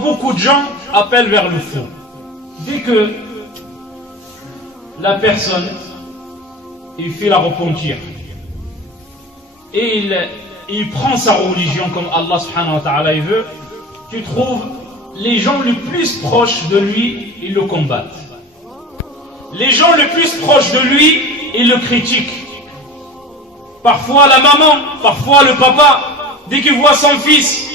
beaucoup de gens appellent vers le faux. Dès que la personne il fait la repentir et il prend sa religion comme Allah subhanahu wa ta'ala il veut, tu trouves les gens les plus proches de lui, ils le combattent. Les gens les plus proches de lui, ils le critiquent. Parfois la maman, parfois le papa, dès qu'il voit son fils,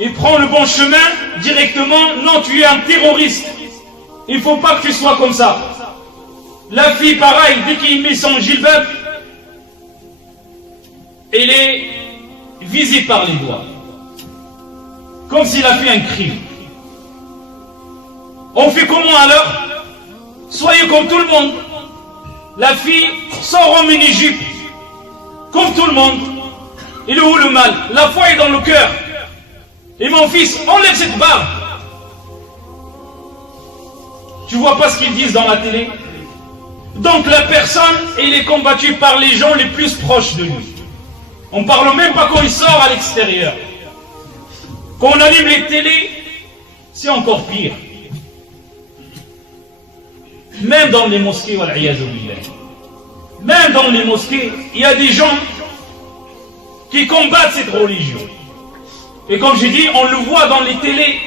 il prend le bon chemin, directement, non, tu es un terroriste. Il ne faut pas que tu sois comme ça. La fille, pareil, dès qu'il met son jilbab, elle est visée par les doigts. Comme s'il a fait un crime. On fait comment alors? Soyez comme tout le monde. La fille sort en mini-jupe, comme tout le monde. Il est où le mal? La foi est dans le cœur. Et mon fils, enlève cette barbe. Tu vois pas ce qu'ils disent dans la télé? Donc la personne, elle est combattue par les gens les plus proches de lui. On parle même pas quand il sort à l'extérieur. Quand on allume les télés, c'est encore pire. Même dans les mosquées, même dans les mosquées, il y a des gens qui combattent cette religion. Et comme j'ai dit, on le voit dans les télés.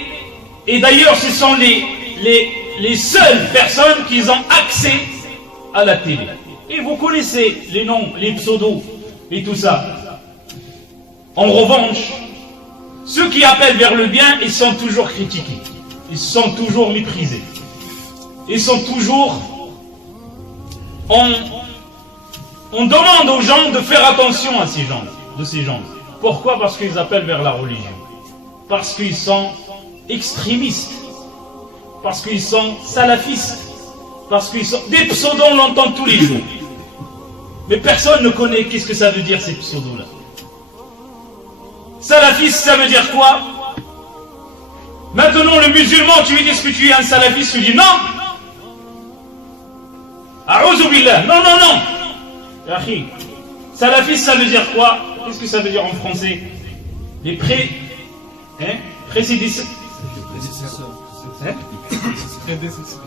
Et d'ailleurs, ce sont les seules personnes qui ont accès à la télé. Et vous connaissez les noms, les pseudos et tout ça. En revanche, ceux qui appellent vers le bien, ils sont toujours critiqués. Ils sont toujours méprisés. Ils sont toujours... On demande aux gens de faire attention à ces gens. Pourquoi? Parce qu'ils appellent vers la religion. Parce qu'ils sont extrémistes. Parce qu'ils sont salafistes. Parce qu'ils sont... Des pseudos, on l'entend tous les jours. Mais personne ne connaît qu'est-ce que ça veut dire ces pseudos-là. Salafiste, ça veut dire quoi? Maintenant, le musulman, tu lui dis que tu es un salafiste, tu lui dis non. A'ouzou billah. Non, non, non. Yahri. Salafiste, ça veut dire quoi? Qu'est-ce que ça veut dire en français? Les prédécesseurs.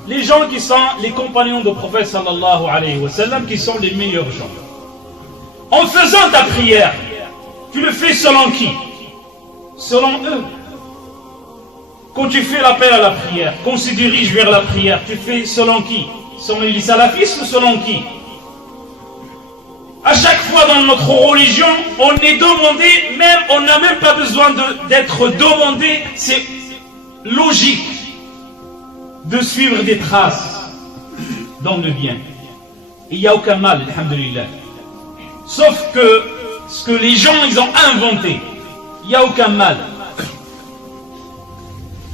Les gens qui sont les compagnons du prophète sallallahu alayhi wa sallam, qui sont les meilleurs gens. En faisant ta prière, tu le fais selon qui? Selon eux. Quand tu fais l'appel à la prière, quand on se dirige vers la prière, tu fais selon qui? Selon les salafistes ou selon qui? À chaque fois dans notre religion, on est demandé, même on n'a même pas besoin d'être demandé, c'est logique de suivre des traces dans le bien. Il n'y a aucun mal, alhamdulillah. Sauf que ce que les gens ils ont inventé, il n'y a aucun mal.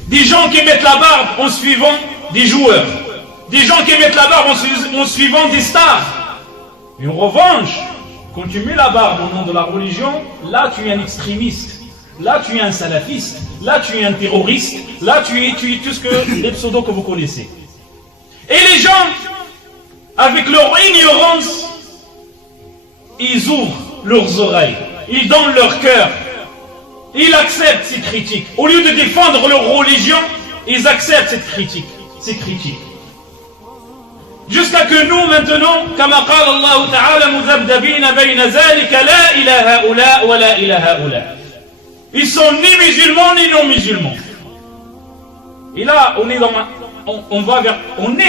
Des gens qui mettent la barbe en suivant des joueurs. Des gens qui mettent la barbe en suivant des stars. Mais en revanche, quand tu mets la barbe au nom de la religion, là tu es un extrémiste. Là tu es un salafiste. Là tu es un terroriste. Là tu es tout ce que les pseudos que vous connaissez. Et les gens, avec leur ignorance, ils ouvrent leurs oreilles. Ils donnent leur cœur. Ils acceptent ces critiques. Au lieu de défendre leur religion, ils acceptent cette critique. Ces critiques. Jusqu'à que nous maintenant, comme قال الله تعالى مذبذبين بين ذلك لا إلى هؤلاء ولا إلى هؤلاء. Ils sont ni musulmans ni non musulmans. Et là, on est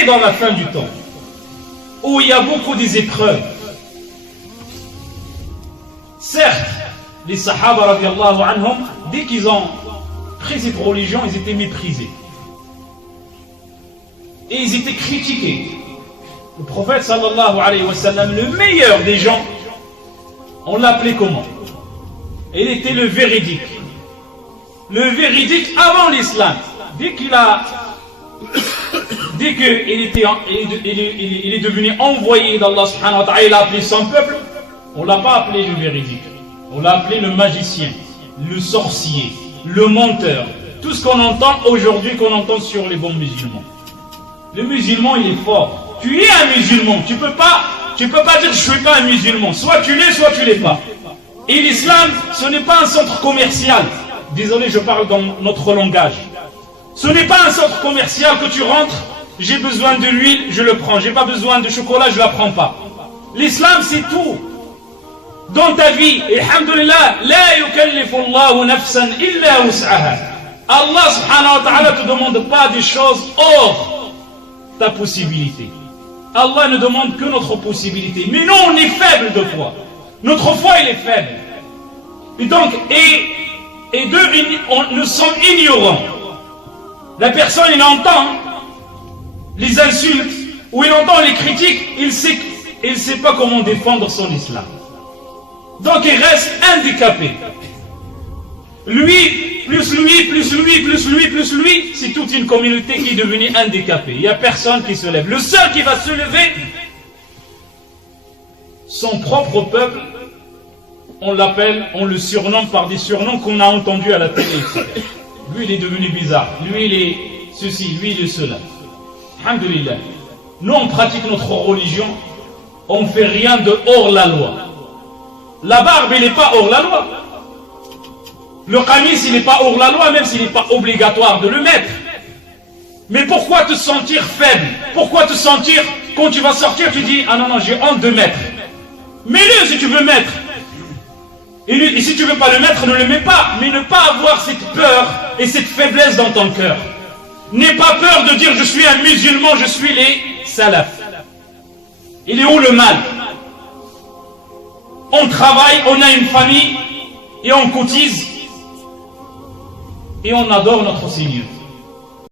dans la fin du temps, où il y a beaucoup des épreuves. Certes, les Sahaba radiallahu anhum, dès qu'ils ont pris cette religion, ils étaient méprisés. Et ils étaient critiqués. Le prophète sallallahu alayhi wa sallam, le meilleur des gens, on l'appelait comment? Il était le véridique. Le véridique avant l'islam. Dès qu'il est devenu envoyé d'Allah subhanahu wa ta'ala, il a appelé son peuple, on ne l'a pas appelé le véridique. On l'a appelé le magicien, le sorcier, le menteur. Tout ce qu'on entend aujourd'hui, qu'on entend sur les bons musulmans. Le musulman, il est fort. Tu es un musulman. Tu peux pas dire je suis pas un musulman. Soit tu l'es, soit tu l'es pas. Et l'islam, ce n'est pas un centre commercial. Désolé, je parle dans notre langage. Ce n'est pas un centre commercial que tu rentres, j'ai besoin de l'huile, je le prends. J'ai pas besoin de chocolat, je la prends pas. L'islam, c'est tout. Dans ta vie, alhamdulillah, la yukallifu Allahu nafsan illa wus'aha. Allah subhanahu wa ta'ala ne te demande pas des choses hors ta possibilité. Allah ne demande que notre possibilité. Mais nous, on est faible de foi. Notre foi, elle est faible. Et donc, nous sommes ignorants. La personne, il entend les insultes ou il entend les critiques, il ne sait pas comment défendre son islam. Donc il reste handicapé. Lui, plus lui, plus lui, plus lui, plus lui, c'est toute une communauté qui est devenue handicapée. Il n'y a personne qui se lève. Le seul qui va se lever, son propre peuple, on l'appelle, on le surnomme par des surnoms qu'on a entendus à la télé. Lui, il est devenu bizarre. Lui, il est ceci, lui, il est cela. Alhamdulillah. Nous, on pratique notre religion, on ne fait rien de hors la loi. La barbe, il n'est pas hors la loi. Le qamis, il n'est pas hors la loi, même s'il n'est pas obligatoire de le mettre. Mais pourquoi te sentir faible? Pourquoi te sentir, quand tu vas sortir, tu dis, ah non, non, j'ai honte de mettre. Mets-le si tu veux mettre. Et si tu ne veux pas le mettre, ne le mets pas. Mais ne pas avoir cette peur et cette faiblesse dans ton cœur. N'aie pas peur de dire, je suis un musulman, je suis les salafs. Il est où le mal? On travaille, on a une famille, et on cotise, et on adore notre Seigneur.